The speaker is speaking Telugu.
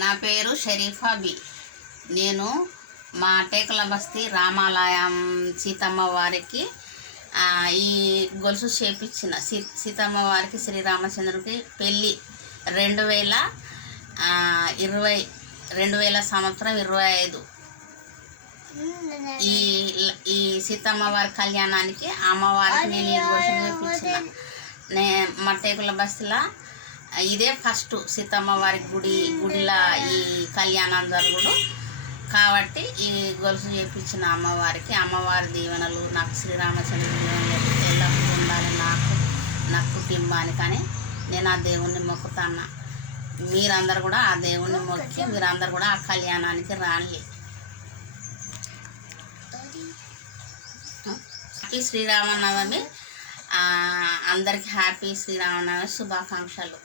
నా పేరు షరీఫా బి. నేను మా టేకుల బస్తీ రామాలయం సీతమ్మ వారికి ఈ గొలుసు చేపించిన సీతమ్మ వారికి శ్రీరామచంద్రుడికి పెళ్ళి 2020 సంవత్సరం 25 ఈ సీతమ్మ వారి కళ్యాణానికి అమ్మవారికి నేను ఈ గొలుసు చేపించిన. మా టేకుల బస్తీలో ఇదే ఫస్ట్ సీతమ్మ వారి గుడిలో ఈ కళ్యాణం జరుగుడు కాబట్టి ఈ గొలుసు చేపించిన అమ్మవారి దీవెనలు నాకు శ్రీరామచంద్రుడి దీవెనలు ఎల్లప్పుడూ ఉండాలి నా కుటుంబానికి అని నేను ఆ దేవుణ్ణి మొక్కుతాను. మీరందరూ కూడా ఆ దేవుణ్ణి మొక్కి మీరందరూ కూడా ఆ కళ్యాణానికి రాండి. హ్యాపీ శ్రీరామనవమి. అందరికీ హ్యాపీ శ్రీరామనవమి శుభాకాంక్షలు.